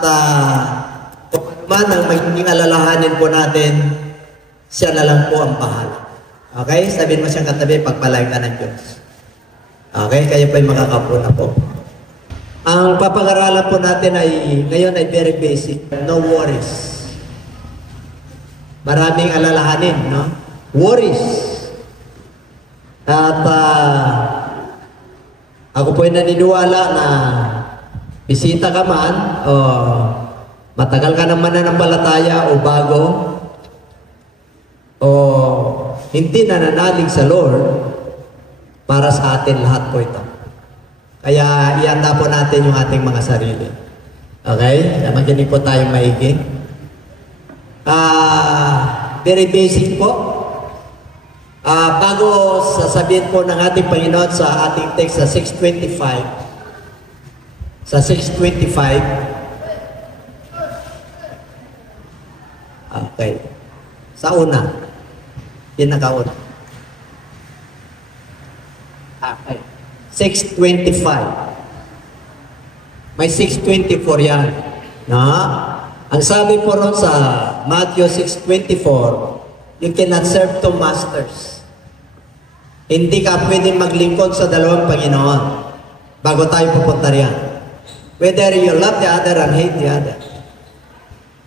At kung man ang magiging alalahanin po natin, siya na lang po ang bahala. Okay? Sabihin mo siyang katabi, pagpalain ka ng Diyos. Okay? Kayo po ay makakapuna po. Ang papag-aralan po natin ngayon ay very basic. No worries. Maraming alalahanin, no? Worries. At ako po ay naniniwala na bisita ka man, o matagal ka ng mananampalataya o bago, o hindi nananalig sa Lord, para sa atin lahat po ito. Kaya ihanda po natin yung ating mga sarili. Okay? Makinig po tayong maigi. Very basic po. Bago sasabihin po ng ating Panginoon sa ating text sa 6:25. Sa 6:25. Okay. Sa una. Pinakauna. Okay. 6:25. May 6:24 yan. No? Ang sabi po ron sa Matthew 6:24, you cannot serve two masters. Hindi ka pwedeng maglingkod sa dalawang Panginoon bago tayo pupunta riyan. Whether you love the other and hate the other.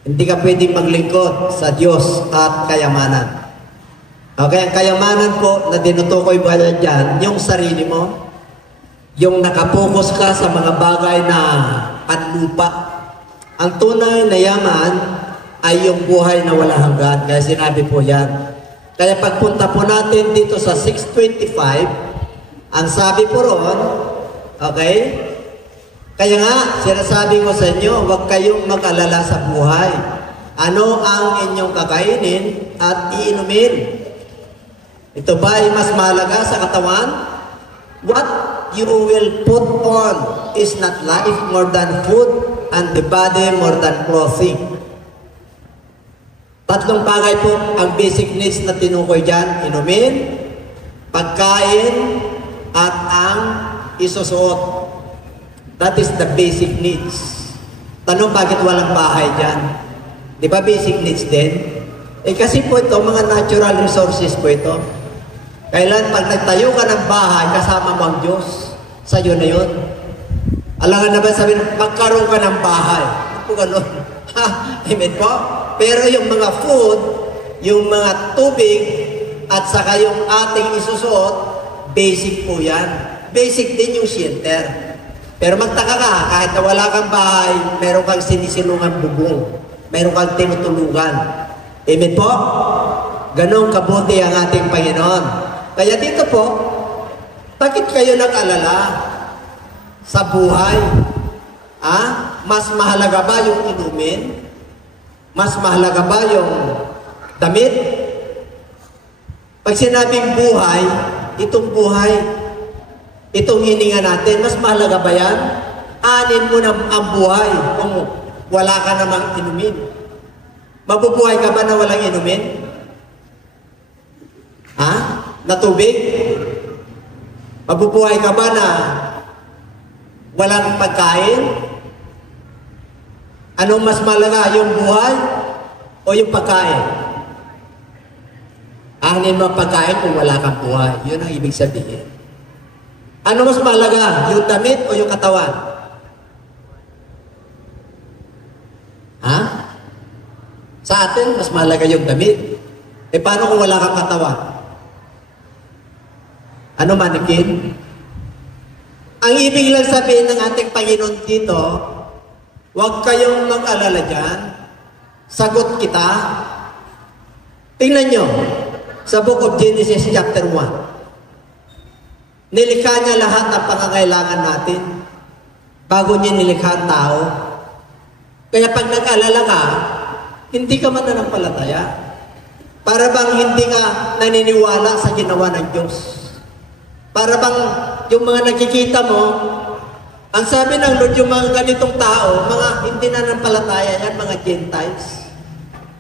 Hindi ka pwedeng maglingkod sa Diyos at kayamanan. Okay, ang kayamanan po na dinutukoy ba dyan, yung sarili mo, yung nakapokus ka sa mga bagay na panlupa. Ang tunay na yaman ay yung buhay na walang hanggan. Kaya sinabi po yan. Kaya pagpunta po natin dito sa 6:25, ang sabi po ron, okay? Kaya nga, sinasabi ko sa inyo, huwag kayong mag-alala sa buhay. Ano ang inyong kakainin at iinumin? Ito ba ay mas mahalaga sa katawan? What you will put on is not life more than food, and the body more than clothing. Tatlong bagay po ang basic needs na tinukoy dyan: inumin, pagkain, at ang isusuot. That is the basic needs. Tanong, bakit walang bahay dyan? Di ba basic needs din? Kasi po ito, mga natural resources po ito. Kailan pag nagtayo ka ng bahay, kasama mo ang Diyos, sa'yo na yun. Alangan naman sabihin, magkaroon ka ng bahay. Ako ganun. Amen po? Pero yung mga food, yung mga tubig, at saka yung ating isusuot, basic po yan. Basic din yung shelter. Pero magtaka ka, kahit na wala kang bahay, meron kang sinisilungan bubong. Meron kang tinutulugan. Amen po? Ganun kabuti ang ating Panginoon. Kaya dito po, bakit kayo nag-alala sa buhay? Mas mahalaga ba yung inumin? Mas mahalaga ba yung damit? Pag sinabing buhay, itong hininga natin, mas mahalaga ba yan? Anin mo na ang buhay kung wala ka namang inumin. Mabubuhay ka ba na walang inumin? Na tubig? Mabubuhay ka ba na walang pagkain? Anong mas mahalaga, yung buhay o yung pagkain? Anin mo ang pagkain kung wala kang buhay. Yun ang ibig sabihin. Ano mas mahalaga, yung damit o yung katawan? Sa atin, mas mahalaga yung damit. Paano kung wala kang katawan? Ano, manikin? Ang ibig lang sabihin ng ating Panginoon dito, huwag kayong mag-alala dyan. Sagot kita. Tingnan nyo, sa Book of Genesis chapter 1. Nilikha niya lahat ng pangangailangan natin bago niya nilikha ang tao. Kaya pag nag-alala ka, hindi ka mananampalataya. Para bang hindi ka naniniwala sa ginawa ng Diyos. Para bang yung mga nakikita mo, ang sabi ng Lord, yung mga ganitong tao, mga hindi nananampalataya yan, mga Gentiles.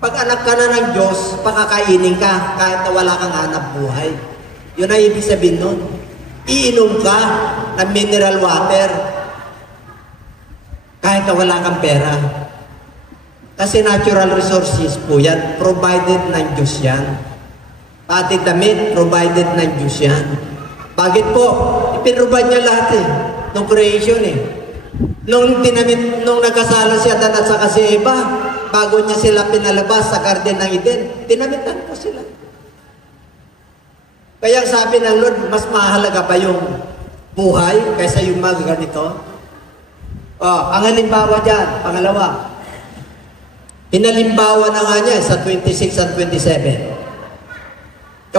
Pag anak ka na ng Diyos, pakakainin ka kahit na wala kang hanap buhay. Yun ang ibig sabihin nun. Iinom ka ng mineral water. Kahit na wala kang pera. Kasi natural resources po yan, provided ng Diyos yan. Pati damit, provided ng Diyos yan. Bakit po? Ipinrovide niya lahat nung creation Nung nagkasala si Adan at saka si Eva, bago niya sila pinalabas sa Garden ng Eden, dinamitan po sila. Kaya sabi ng Lord, mas mahalaga pa yung buhay kaysa yung mga ganito. Ang halimbawa dyan, pangalawa. Hinalimbawa na nga niya sa 26 and 27.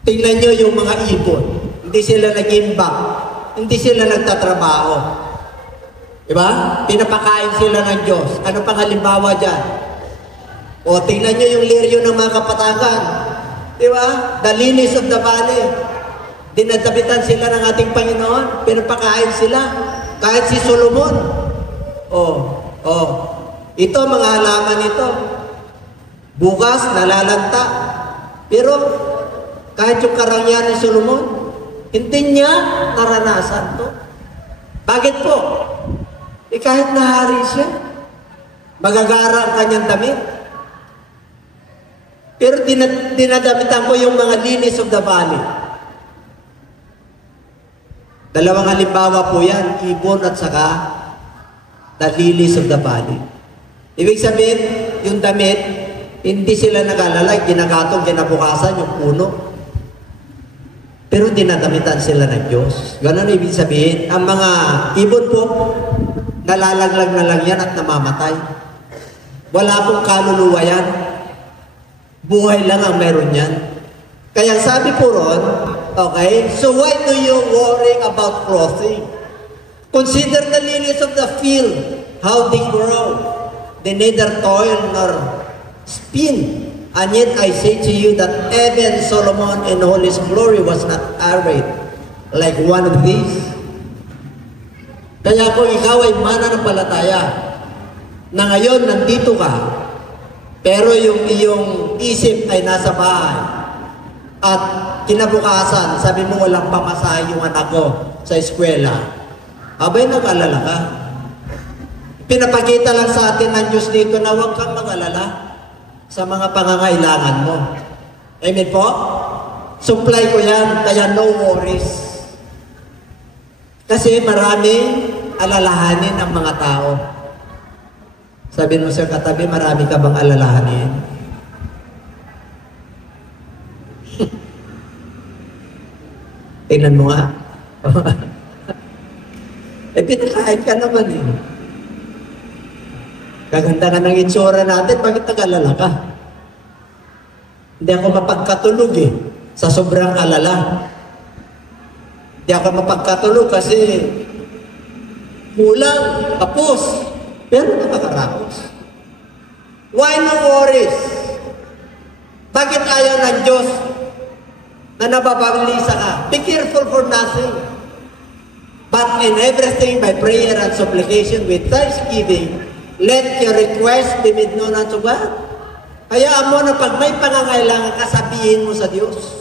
Tingnan nyo yung mga ibon. Hindi sila nag-imbak. Hindi sila nagtatrabaho. Diba? Pinapakain sila ng Diyos. Ano pang halimbawa dyan? Tingnan nyo yung liryo ng mga kapatagan. Diba? The lilies of the valley. Dinadabitan sila ng ating Panginoon. Pinapakain sila. Kahit si Solomon. Ito, mga halaman ito. Bukas, nalalanta. Pero, kahit yung karangyaan ni Solomon, hindi niya naranasan to. Bakit po? Kahit nahari siya, magagara ang kanyang damit. Pero dinadamitan ko yung mga lilies of the valley. Dalawang halimbawa po yan, ibon at saka the lilies of the valley. Ibig sabihin, yung damit, hindi sila nag-alala, ginagatong, ginabukasan yung puno. Pero dinadamitan sila ng Diyos. Ganun ibig sabihin, ang mga ibon po, nalalaglag na lang yan at namamatay. Wala pong kaluluwa yan. Buhay lang ang meron yan. Kaya sabi po ron, okay, so why do you worry about clothing? Consider the lilies of the field, how they grow. They neither toil nor spin. And yet I say to you that even Solomon in all his glory was not arrayed like one of these. Kaya kung ikaw ay mananampalataya na ngayon nandito ka, pero yung iyong isip ay nasa bahay at kinabukasan, sabi mo walang pamasahe yung anak ko sa eskwela, abay nag-alala ka. Pinapakita lang sa atin ng Diyos dito na huwag kang mag-alala sa mga pangangailangan mo. Amen po? Supply ko yan, kaya no worries. Kasi maraming alalahanin ang mga tao. Sabi mo sa katabi, marami ka bang alalahanin? Tingnan mo nga. Pinakain ka naman Kaganda ka ng itsura natin, bakit nag-alala ka? Hindi ako mapagkatulog sa sobrang alala. Hindi ako mapagkatulog kasi kulang, kapos, pero nakakaraos. Why no worries? Bakit ayaw ng Diyos na nababalisa ka? Be careful for nothing. But in everything by prayer and supplication with thanksgiving, let your request be made known unto God. Hayaan mo na pag may pangangailangan ka, sabihin mo sa Diyos.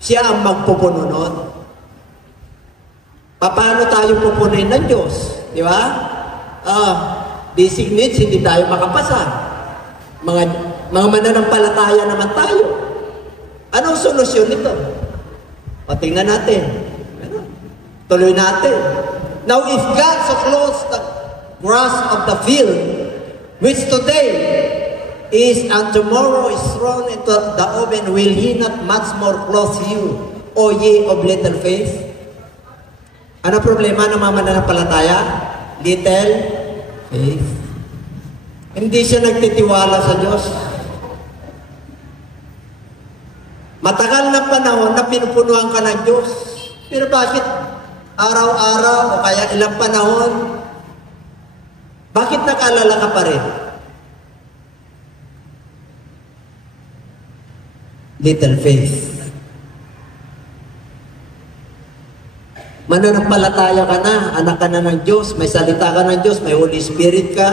Siya ang magpupuno nun. Paano tayo pupunin ng Diyos? Di ba? Basic needs, hindi tayo makapasa. Mga mananampalataya naman tayo. Anong solusyon nito? Tingnan natin. Tuloy natin. Now, if God so clothes the grass of the field, which today is and tomorrow is thrown into the oven, will He not much more clothe you, O ye of little faith? Ano problema ng mga mananampalataya? Little faith. Hindi siya nagtitiwala sa Diyos. Matagal na panahon na pinupunuan ka ng Diyos. Pero bakit araw-araw o kaya ilang panahon, bakit nag-alala ka pa rin? Little faith. Mananampalataya ka na, anak ka na ng Diyos, may salita ka ng Diyos, may Holy Spirit ka,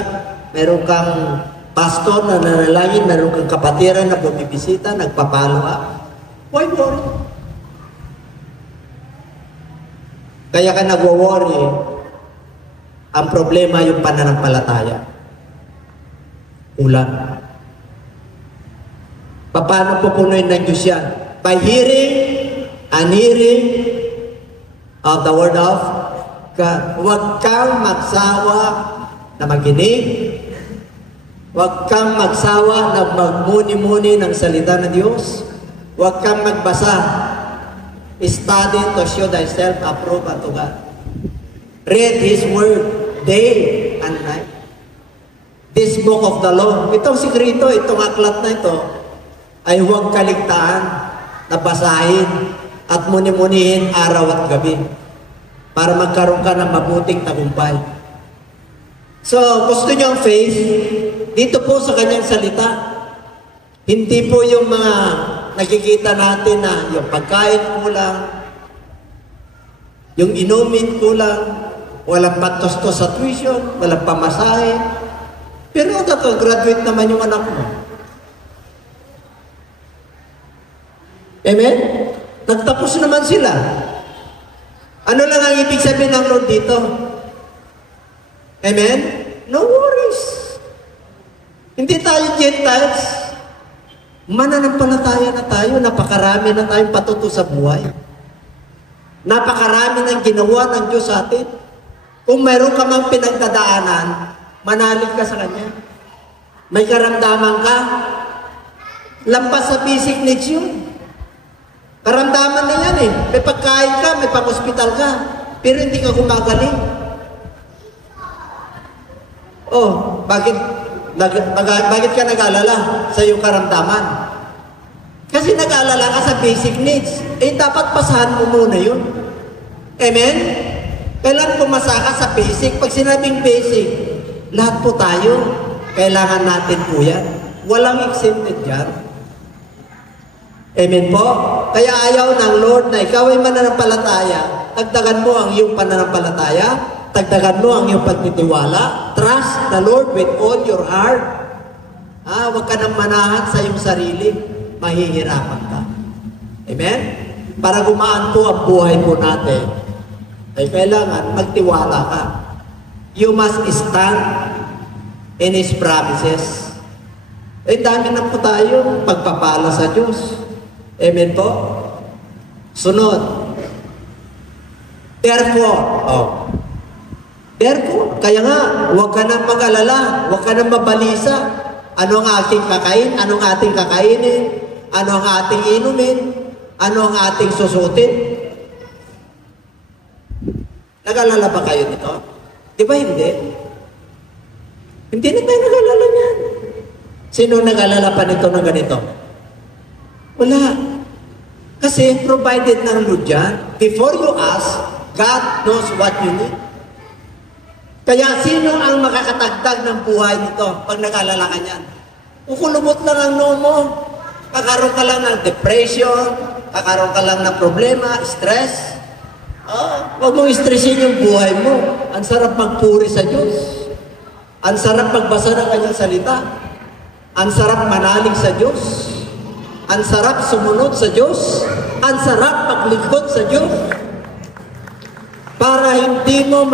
meron kang pastor na nanalangin, meron kang kapatiran na bumibisita, nagpapalo ka. Why worry? Kaya ka nagwo-worry, ang problema yung pananampalataya. Kulang. Paano pupunuin ng Diyos yan? By hearing and hearing of the Word of God. Huwag kang magsawa na makinig. Huwag kang magsawa na magmuni-muni ng salita ng Diyos. Huwag kang magbasa. Study to show thyself approved unto God. Read His Word day and night. This book of the law. Itong sikrito, itong aklat na ito, ay huwag kaligtaan na basahin at muni-munihin araw at gabi para magkaroon ka ng mabuting tagumpay. So, gusto niyo ang faith? Dito po sa kanyang salita. Hindi po yung mga nakikita natin na yung pagkain kulang, yung inumin kulang, walang patustos sa tuition, walang pamasahe. Pero graduate naman yung anak mo. Amen? Nagtapos naman sila. Ano lang ang ibig sabihin ng Lord dito? Amen? No worries. Hindi tayo Gentiles. Mananampalataya na tayo. Napakarami na tayong patuto sa buhay. Napakarami ng ginawa ng Diyos sa atin. Kung mayroon ka mang pinagdadaanan, manalig ka sa Kanya. May karamdaman ka. Lampas sa basic needs yun. Karamdaman na yan eh. May pagkain ka, may pang-hospital ka, pero hindi ka gumagaling. Oh, bakit ka nag-alala sa iyong karamdaman? Kasi nag-alala ka sa basic needs. Eh, dapat pasahan mo muna yun. Amen? Kailan pumasa ka sa basic? Pag sinabing basic, lahat po tayo, kailangan natin po yan. Walang exempted dyan. Amen po? Kaya ayaw ng Lord na ikaw ay mananampalataya. Tagdagan mo ang iyong pananampalataya. Tagdagan mo ang iyong pagtitiwala. Trust the Lord with all your heart. Huwag ka nang manahan sa iyong sarili. Mahihirapan ka. Amen? Para gumaan po ang buhay po natin, ay kailangan magtiwala ka. You must stand in His promises. Dami na po tayo pagpapala sa Diyos. Amen po? Sunod. Therefore, kaya nga, huwag ka nang mag-alala, huwag ka nang mabalisa. Ano ang ating kakain? Ano ang ating kakainin? Ano ang ating inumin? Ano ang ating susutin? Nag-alala ba kayo nito? Di ba hindi? Hindi na tayo nag-alala niyan. Sino nag-alala pa nito ng ganito? Wala. Kasi provided ng Lord yan. Before you ask, God knows what you need. Kaya sino ang makakatagdag ng buhay nito pag nag-alala ka niyan? Kukulubot lang ang noo mo. Kakaroon ka lang ng depression, kakaroon ka lang ng problema, stress. Huwag mong stressin yung buhay mo. Ang sarap magpuri sa Diyos. Ang sarap magbasa ng Kanyang salita. Ang sarap manalig sa Diyos. Ang sarap sumunod sa Diyos. Ang sarap maglingkod sa Diyos. Para hindi mo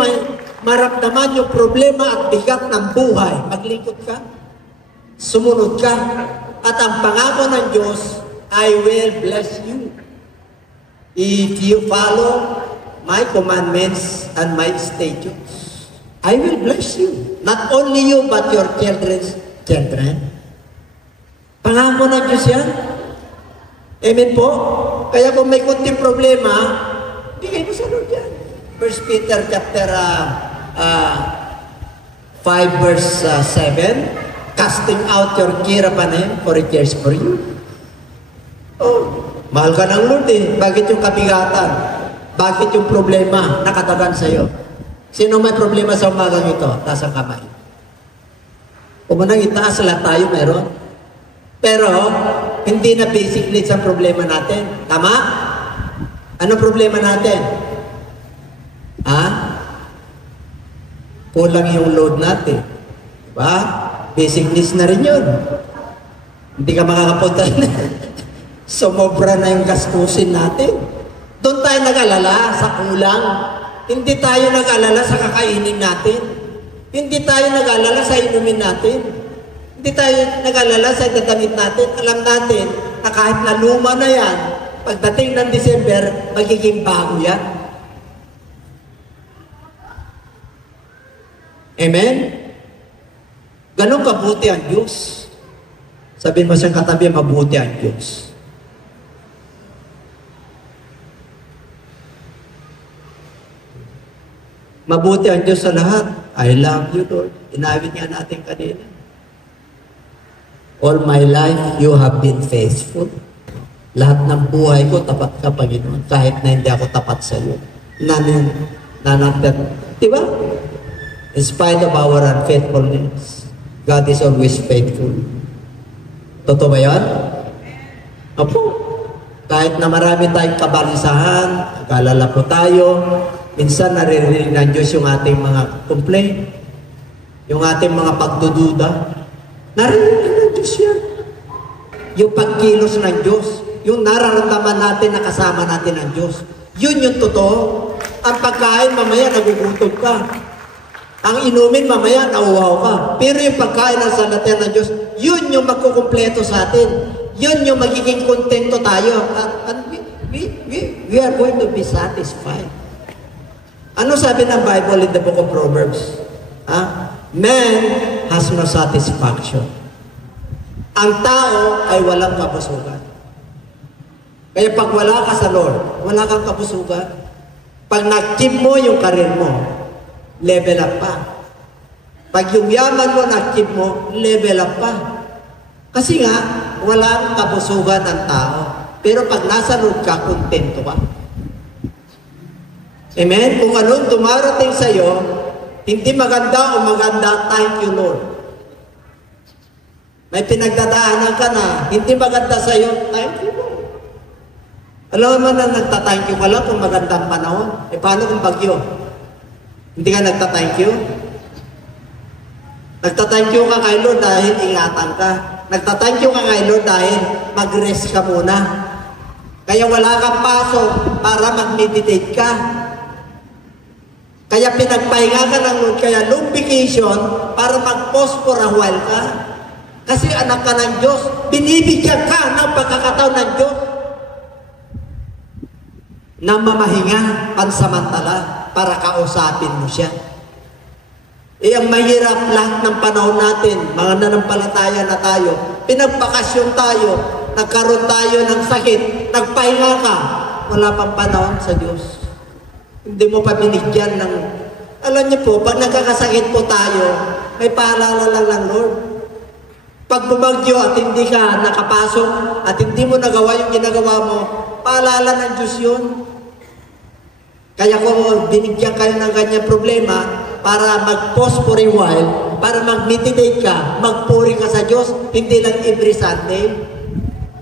maramdaman yung problema at bigat ng buhay. Maglingkod ka. Sumunod ka. At ang pangako ng Diyos, I will bless you if you follow my commandments and my statutes. I will bless you. Not only you, but your children's children. Pangako ng Diyos yan. Amen po? Kaya kung may kunting problema, bigay mo sa Lord yan. 1 Peter chapter 5 verse 7, casting out your care upon Him, for He cares for you. Mahal ka ng Lord eh. Bakit yung kabigatan? Bakit yung problema nakatagan sa'yo? Sino may problema sa umagang ito? Taas ang kamay. Umunang itaas, lahat tayo meron. Pero, hindi na basic needs ang problema natin. Tama? Ano problema natin? Kulang yung load natin. Diba? Basic needs na rin yun. Hindi ka makakapunta na. Sumobra na yung gastusin natin. Doon tayo nag-alala sa kulang. Hindi tayo nag-alala sa kakainin natin. Hindi tayo nag-alala sa inumin natin. Hindi tayo nag-alala sa dadamit natin. Alam natin na kahit na luma na yan, pagdating ng December, magiging bago yan. Amen? Ganon kabuti ang Diyos. Sabihin mo siyang katabi, mabuti ang Diyos. Mabuti ang Diyos sa lahat. I love you, Lord. Inawit nga natin kanina. All my life, you have been faithful. Lahat ng buhay ko, tapat ka, Panginoon. Kahit na hindi ako tapat sa iyo. Diba? In spite of our unfaithfulness, God is always faithful. Totoo ba yan? Opo. Kahit na marami tayong kabalisahan, nag-alala po tayo, minsan naririnig ng Diyos yung ating mga complaint, yung ating mga pagdududa. Naririnig ng Diyos yan. Yung pagkilos ng Diyos, yung nararamdaman natin na kasama natin ng Diyos. Yun yung totoo. Ang pagkain, mamaya nagugutom ka. Ang inumin, mamaya nauuhaw ka. Pero yung pagkain ng salita ng Diyos, yun yung magkukumpleto sa atin. Yun yung magiging kontento tayo. And we are going to be satisfied. Ano sabi ng Bible in the book of Proverbs? Man has no satisfaction. Ang tao ay walang kabusugan. Kaya pag wala ka sa Lord, wala kang kabusugan. Pag nag-keep mo yung karir mo, level up pa. Pag yung yaman mo, nag-keep mo, level up pa. Kasi nga, walang kabusugan ang tao. Pero pag nasa Lord ka, kontento ka. Amen? Kung anong dumarating sa'yo, hindi maganda o maganda, thank you, Lord. May pinagdadaanan ka na, hindi maganda sa'yo, thank you, Lord. Alam mo na nagta-thank you ka lang kung magandang panahon. Paano kung bagyo? Hindi ka nagta-thank you? Nagta-thank you ka kay Lord dahil ingatan ka. Nagta-thank you ka kay Lord dahil mag-rest ka muna. Kaya wala kang pasok para mag-meditate ka. Kaya pinagpahinga ka ng Lord, kaya long vacation para mag-pause for a while ka. Kasi anak ka ng Diyos, binibigyan ka ng pagkakataon ng Diyos na mamahinga pansamantala para kausapin mo siya. Ang mahirap lahat ng panahon natin, mga nanampalataya na tayo, pinagpakasyon tayo, nagkaroon tayo ng sakit, nagpahinga ka, wala pang panahon sa Diyos. Hindi mo pa binigyan ng... Alam niyo po, pag nagkakasakit po tayo, may paalala lang ng Lord. Pag bumagyo at hindi ka nakapasok at hindi mo nagawa yung ginagawa mo, paalala ng Diyos yun. Kaya kung binigyan kayo ng ganyang problema, para mag-pause for a while, para mag-meditate ka, magpuri ka sa Diyos, hindi lang every Sunday,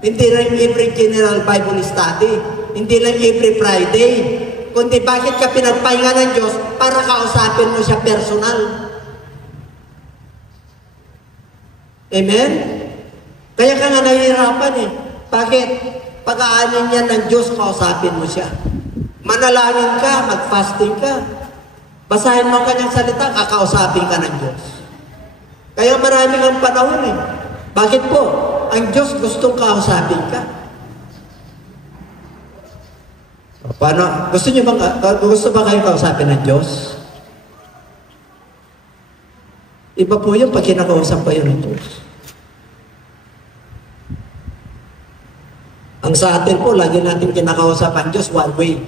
hindi lang every general Bible study, hindi lang every Friday, kundi bakit ka pinagpahinga ng Diyos para kausapin mo siya personal. Amen? Kaya ka nga nahihirapan eh. Bakit? Pag-aanin niya ng Diyos, kausapin mo siya. Manalangin ka, mag-fasting ka. Basahin mo ang kanyang salita, kakausapin ka ng Diyos. Kaya marami kang panahon eh. Bakit po? Ang Diyos gustong kausapin ka. Paano? Gusto ba kayo kausapin ng Diyos? Iba po yung pag kinakausap kayo ng Diyos. Ang sa atin po, lagi natin kinakausap ang Diyos one way.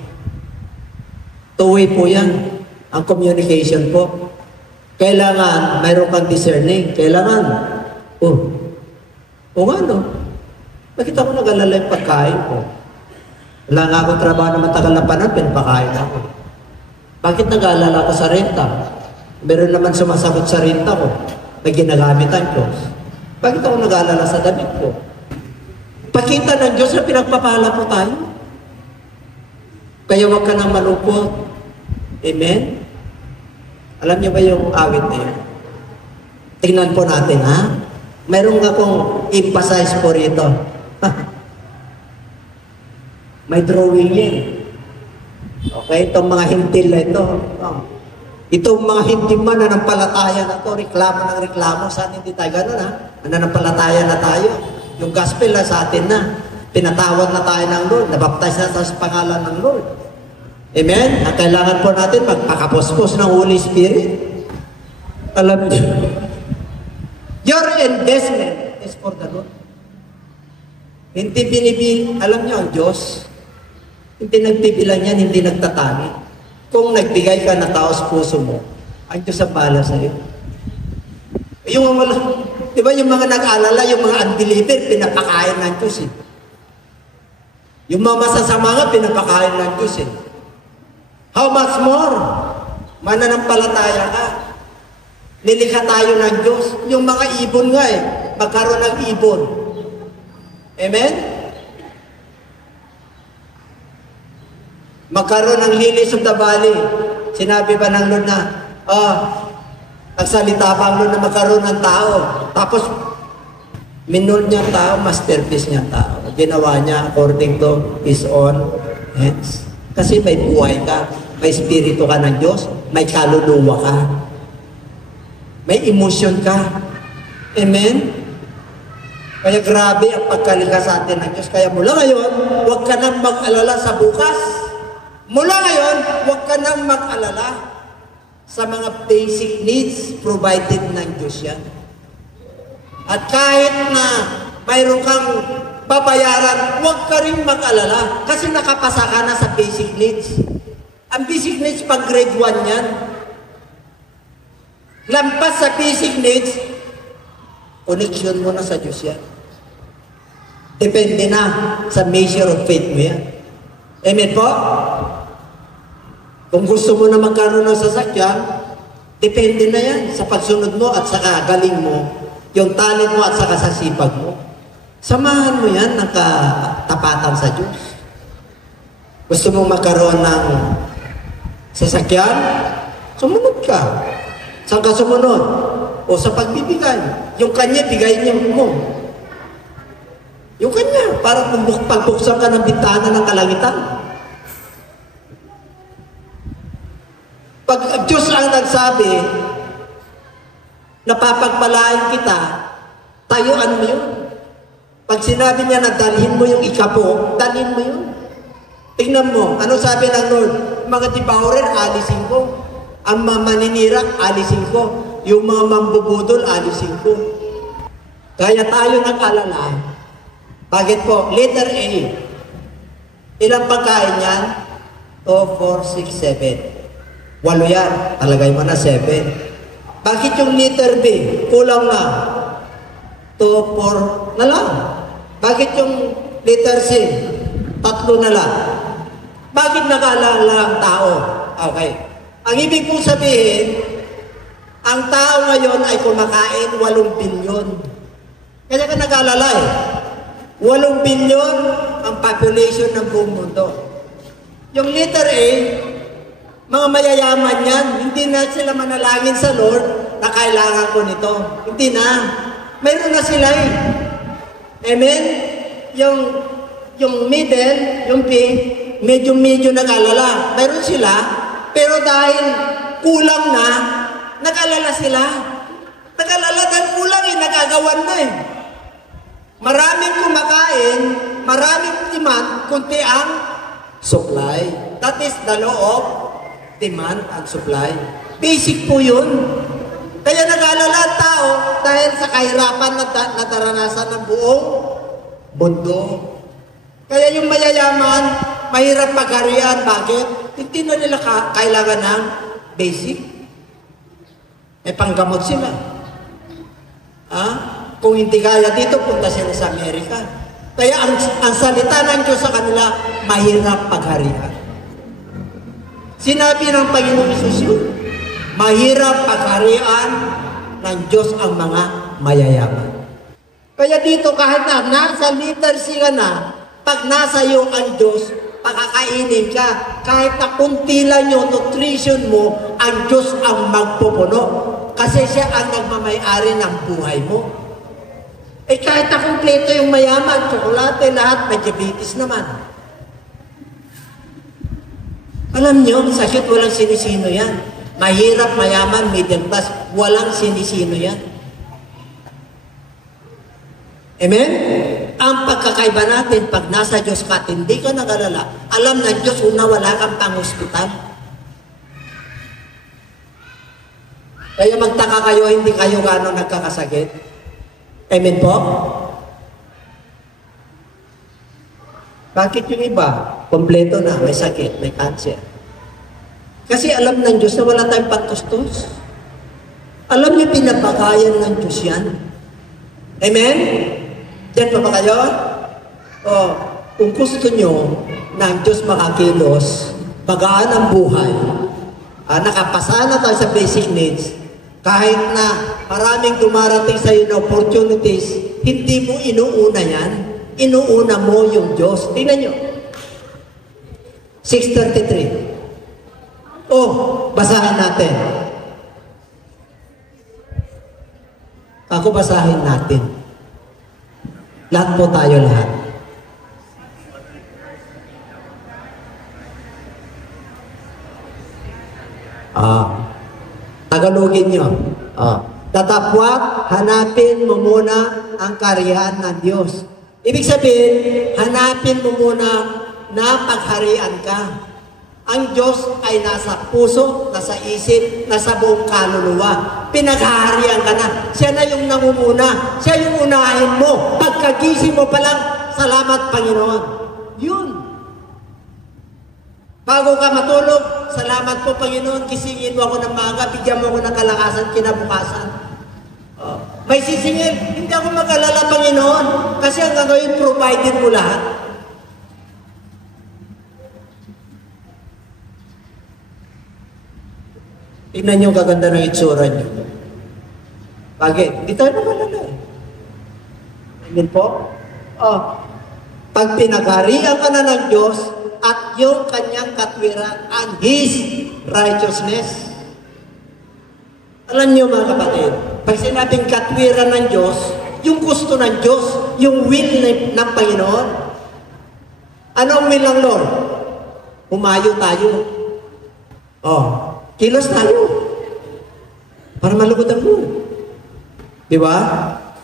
Two way po yan. Ang communication po. Kailangan, mayroon kang discerning. Kailangan, nga no, bakit ako nag-alala yung pagkain ko? Wala nga akong trabaho na matagal na panahon, pinapakain ako. Bakit nag-alala ko sa renta? Meron naman sumasagot sa renta ko. May ginagamitan ko. Bakit ako nag-alala sa damit ko? Pakita ng Diyos na pinagpapala po tayo. Kaya huwag ka nang malungkot. Amen? Alam niyo ba yung awit na yun? Tingnan po natin, ha? Mayroon akong emphasize po rito. May drawing yan. Okay, itong mga hintil na ito. Oh. Itong mga hindi mananampalataya na to, reklamo ng reklamo. Saan hindi tayo ganun, ha? Mananampalataya na tayo. Yung gospel na sa atin na. Pinatawad na tayo ng Lord. Nabaptize na tayo sa pangalan ng Lord. Amen? Ang kailangan po natin magpakapospos ng Holy Spirit. Alam niyo, your investment is for the Lord. Hindi alam niyo ang Diyos, hindi nagbibilang yan, hindi nagtatangin. Kung nagbigay ka na taos puso mo, ang Diyos ang bahala sa iyo. Yung wala, di ba yung mga nag-alala, yung mga unbeliever, pinapakain ng Diyos eh. Yung mga masasama nga, pinapakain ng Diyos eh. How much more? Mananampalataya ka. Nilikha tayo ng Diyos. Yung mga ibon nga eh, magkaroon ng ibon. Amen? Magkaroon ng lilies of the valley. Sinabi ba ng Lord na, nagsalita pa ang Lord na magkaroon ng tao. Tapos, minul niya tao, masterpiece niya tao. Ginawa niya according to His own hands. Kasi may buhay ka, may spirito ka ng Diyos, may kaluluwa ka, may emotion ka. Amen? Kaya grabe ang pagkalikha sa atin ng Diyos. Kaya mula ngayon, huwag ka nang mag-alala sa bukas. Mula ngayon, huwag ka nang mag-alala sa mga basic needs provided ng Diyos yan. At kahit na mayroon kang babayaran, huwag ka rin mag-alala kasi nakapasa ka na sa basic needs. Ang basic needs, pag grade 1 yan. Lampas sa basic needs, connection mo na sa Diyos yan. Depende na sa measure of faith mo yan. Amen po? Kung gusto mo na magkaroon ng sasakyan, depende na yan sa pagsunod mo at sa galing mo, yung talent mo at sa sipag mo. Samahan mo yan ng katapatan sa Diyos. Gusto mo magkaroon ng sasakyan? Sumunod ka. Saan ka sumunod? O sa pagbibigay. Yung kanya, bigay niya mo. Yung kanya, para pagbuksan ka ng bintana ng kalangitan. Pag Diyos ang nagsabi, napapagpalain kita, tayuan mo yun. Pag sinabi niya na dalhin mo yung ikapo, dalhin mo yun. Tingnan mo, ano sabi ng Lord? Mga tibaurin, alisin ko. Ang maninirang, alisin ko. Yung mga mambubudol, alisin ko. Kaya tayo nag-alala. Bakit po? Letter A. Ilang pagkain yan? 2, 4, 6, 7. 8 yan. Talagay mo na 7. Bakit yung letter B? Kulang na. 2, 4 na lang. Bakit yung letter C? 3 na lang. Bakit nag-alala ang tao? Okay. Ang ibig pong sabihin, ang tao ngayon ay kumakain 8 bilyon. Kaya ka nag-alala eh. 8 bilyon ang population ng buong mundo. Yung letter A, mga mayayaman yan, hindi na sila manalangin sa Lord na kailangan ko nito. Hindi na. Mayroon na sila eh. Amen? Yung middle, yung P, medyo nag-alala. Mayroon sila, pero dahil kulang na, nag-alala sila. Nag-alala dahil kulang eh, nagagawan na eh. Maraming kumakain, maraming demand, kunti ang supply. That is the law of demand and supply. Basic po yun. Kaya nag-alala ang tao dahil sa kahirapan na nadaranasan ng buong mundo. Kaya yung mayayaman, mahirap pagharian. Bakit? Hindi na nila kailangan ng basic. May panggamot sila. Kung hindi kaya dito, punta sila sa Amerika. Kaya ang salita ng Diyos sa kanila, mahirap pagharian. Sinabi ng Panginoong Hesus yun, mahirap pagharian ng Diyos ang mga mayayaman. Kaya dito kahit na nasa literacy ka na, pag nasa iyo ang Diyos, pakakainin ka. Kahit na kunti lang yung nutrition mo, ang Diyos ang magpupuno. Kasi siya ang nagmamayari ng buhay mo. Eh kahit na kumpleto yung mayaman, tsokolate, lahat, may diabetes naman. Alam niyo, sakit walang sinisino yan. Mahirap, mayaman, middle class, walang sinisino yan. Amen? Ang pagkakaiba natin, pag nasa Diyos ka at hindi ka nagalala, alam ng Diyos, una wala kang pang-hospital. Kaya magtaka kayo, hindi kayo gano'n nagkakasakit. Amen po? Bakit yung iba? Kompleto na, may sakit, may cancer. Kasi alam ng Diyos na wala tayong pagtustos. Alam niyo, pinapakayan ng Diyos yan. Amen? Diyan pa ba kayo? O, kung gusto nyo na ang Diyos makakilos, magaan ang buhay, nakapasa na tayo sa basic needs, kahit na maraming dumarating sa iyo na opportunities, hindi mo inuuna yan. Inuuna mo yung Diyos. Tingnan nyo. 6:33. Basahin natin. Ako basahin natin. Lahat po tayo lahat. Tagalogin nyo. Tatapwat, hanapin mo muna ang kariyan ng Diyos. Ibig sabihin, hanapin mo muna na pagharian ka. Ang Diyos ay nasa puso, nasa isip, nasa buong kaluluwa. Pinaghaharian ka na. Siya na yung nangunguna. Siya yung unahin mo. Pagkagising mo pa lang, salamat Panginoon. Yun. Bago ka matulog, salamat po Panginoon, gisingin mo ako ng maaga, bigyan mo ako ng kalakasan kinabukasan. May sisingil, hindi ako mag-alala Panginoon, kasi ang gagawin, provided mo lahat. Tingnan niyo kaganda ng itsura niyo. Bakit? Hindi tayo nagalala. Amen po? Pag pinagharian ka na ng Diyos, at yung kanyang katwiran and His righteousness. Alam niyo mga kapatid, pag sinabing katwiran ng Diyos, yung gusto ng Diyos, yung will ng Panginoon. Ano ang will ng Lord? Humayo tayo. Kilos tayo. Para malugod ang Lord. Di ba?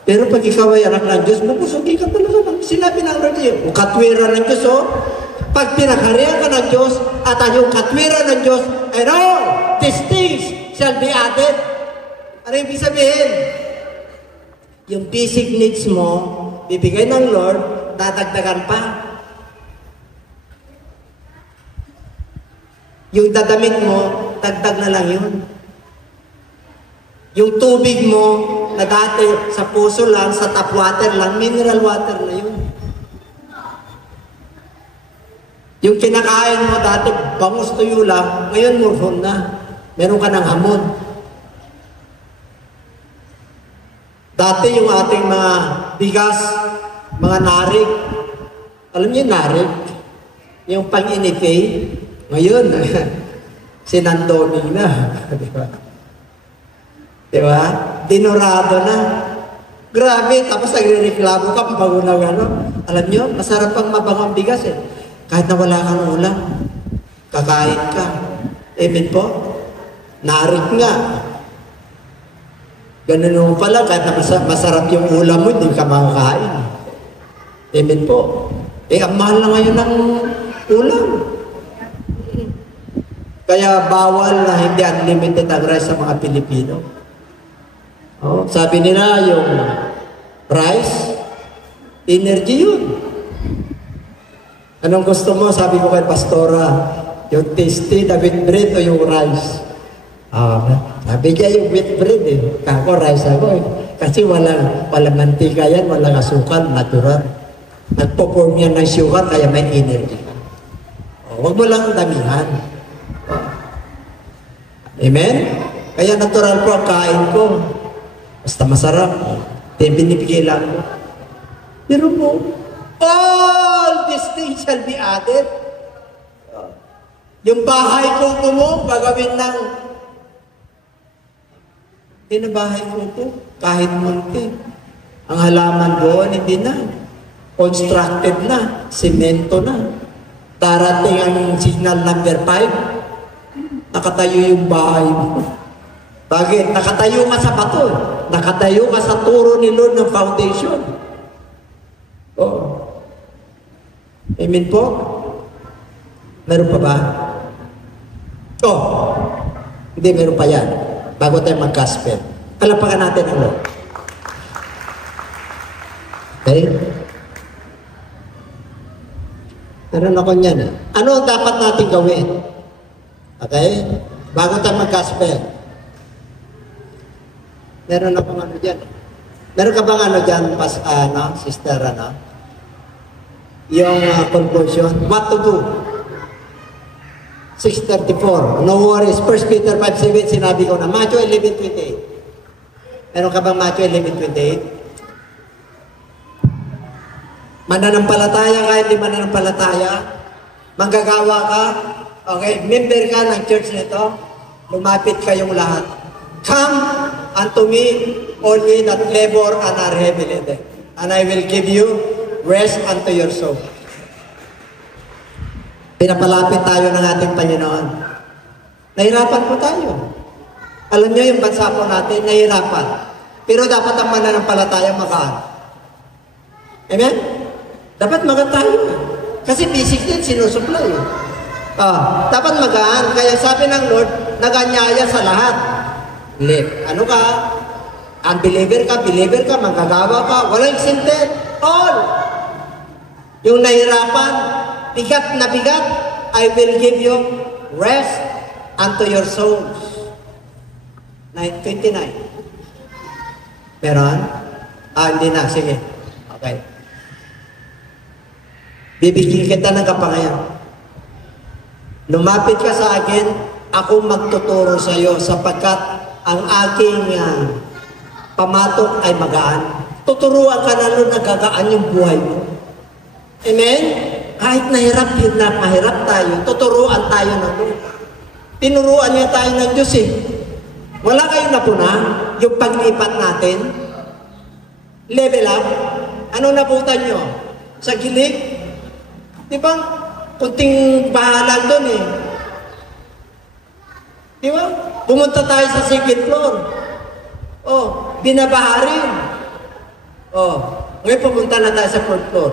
Pero pag ikaw ay anak ng Diyos, mabusugin ka talaga. Sinabi ng Lord yun, katwiran ng Diyos, pag pinagharian ka ng Diyos at ang yung katwiran ng Diyos, and all these things shall be added. Ano yung sabihin? Yung basic needs mo, bibigay ng Lord, dadagdagan pa. Yung dadamit mo, dagdag na lang yun. Yung tubig mo, na dati sa puso lang, sa tap water lang, mineral water na yun. Yung kinakain mo dati, bangus tuyo lang, ngayon morphone na. Meron ka ng hamon. Dati yung ating mga bigas, mga narik, alam niyo narik? Yung pang-inipay, ngayon, sinandoni na. Di ba? Di ba? Dinurado na. Grabe, tapos nagre-reklamo ka, bago na gano'n. Alam niyo, masarap pang mabangang bigas eh. Kahit na wala kang ulam, kakain ka. Amen po? Narik nga. Ganun naman pala, kahit na masarap yung ulam mo, hindi ka makakain. Amen po? Ang mahal na ngayon ng ulam. Kaya bawal na hindi unlimited ang rice sa mga Pilipino. Sabi nila, yung rice, energy yun. Anong gusto mo? Sabi ko kay Pastora, yung tasty na wheat bread o yung rice? Sabi niya yung wheat bread eh. Kako rice ako eh. Kasi walang mantika yan, walang asukal, natural. Nagpo-form yan ng sugar, kaya may energy. Huwag mo lang damihan. Amen? Kaya natural po ang kain ko. Basta masarap. Binibigay lang ko. Pero po, all these things shall be added. Yung bahay ko mo, gagawin ng hindi na bahay ko kahit munti. Ang halaman doon, hindi na. Constructed na. Semento na. Darating ang signal number 5, nakatayo yung bahay mo. Bakit? Nakatayo ka sa bato. Nakatayo ka sa turo ni Lord ng foundation. Oh. Amen po? Meron pa ba? Oh. Hindi, meron pa yan. Bago tayo mag-gospel. Palapakan natin ang Lord. Okay? Meron ako niyan. Ano ang dapat natin gawin? Okay? Bago tayo mag-gospel. Meron akong ano dyan. Meron ka bang ano dyan, sister, yung conclusion? What to do? 6:34. No worries. 1 Peter 5:7, sinabi ko na. Matthew 11:28. Meron ka bang Matthew 11:28? Mananampalataya ka, hindi mananampalataya. Manggagawa ka. Okay, member ka ng church nito. Lumapit kayong lahat. Come unto me, all ye that labor and are heavy laden, and I will give you rest unto your soul. Pinapalapit tayo ng ating Panginoon. Nahirapan po tayo. Alam niyo yung bansa po natin, nahirapan. Pero dapat ang mananampalataya magaan. Amen? Dapat magaan tayo. Kasi basic din, sinusupply. Dapat magaan. Kaya sabi ng Lord, naganyaya sa lahat. Ano ka? Unbeliever ka, believer ka, manggagawa ka, walang exempted. All. Yung nahirapan, bigat na bigat, I will give you rest unto your souls. 29. Meron? Hindi na. Sige. Okay. Bibigyan kita ng kapangyarihan. Lumapit ka sa akin, ako magtuturo sa iyo sapagkat ang aking pamatok ay magaan. Tuturuan ka na nun, nagagaan yung buhay mo. Amen? Kahit nahirap, mahirap tayo, tuturuan tayo ng Lord. Tinuruan niya tayo ng Diyos eh. Wala kayong napuna, yung paglipat natin, level up, ano nabutan nyo? Sa gilid? Di ba? Kunting bahalan doon eh. Di ba? Pumunta tayo sa second floor. Binabaha rin. Ngayon pumunta na tayo sa fourth floor.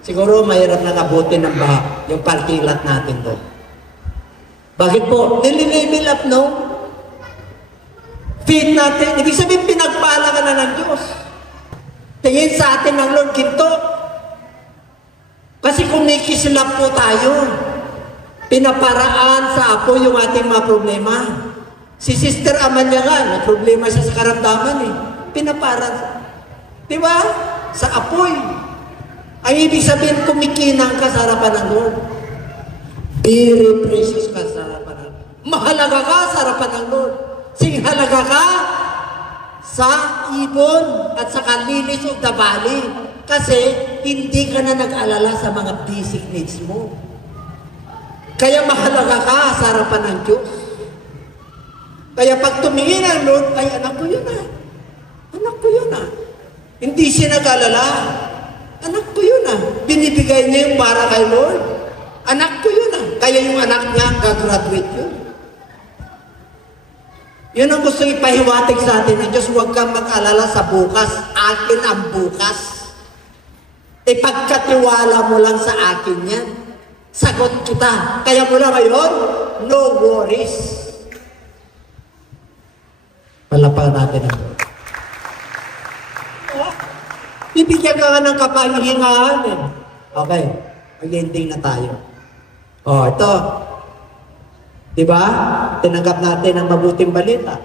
Siguro mahirap na nabutin ng baha, yung parking lot natin doon. Bakit po? Nililevel up, no? Feed natin. Ibig sabihin, pinagpala ka na ng Diyos. Tingin sa atin ng Lord, ginto. Kasi kumikislap po tayo. Pinaparaan sa apo yung ating mga problema. Si Sister Amalia nga, may problema siya sa karamdaman eh. Pinaparaan. Diba? Sa apoy. Ang ibig sabihin, kumikinang ka sa harapan ng Lord. Very precious ka sa harapan ng Lord. Mahalaga ka sa harapan ng Lord. Singhalaga ka sa ibon at sa kalilis of the valley. Kasi hindi ka na nag-alala sa mga basic needs mo. Kaya mahalaga ka sa harapan ng Diyos. Kaya pag tumingin ang Lord, ay anak ko yun ah. Anak ko yun ah. Hindi siya nag-alala. Anak ko yun ah. Binibigay niya yung para kay Lord. Anak ko yun ah. Kaya yung anak niya, gagraduate yun. Yun ang gusto ipahiwatig sa atin ng Diyos. Huwag kang mag-alala sa bukas. Akin ang bukas. Ipagkatiwala mo lang sa akin yan. Sagot kita. Kaya mula ngayon, no worries. Palapakan natin ang Lord. Bibigyan ka nga ng kapahingahan eh. Okay. Mag-ending na tayo. Ito. Diba? Tinanggap natin ang mabuting balita.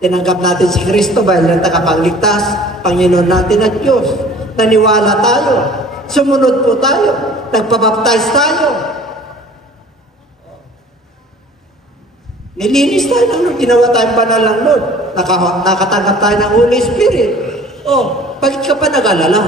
Tinanggap natin si Kristo dahil ang tagapagligtas, Panginoon natin at Diyos. Naniwala tayo. Sumunod po tayo. Nagpabaptize tayo. Nilinis tayo ng Lord. Ginawa tayong banal ng Lord. Nakatanggap tayo ng Holy Spirit. Bakit ka pa nag-alala?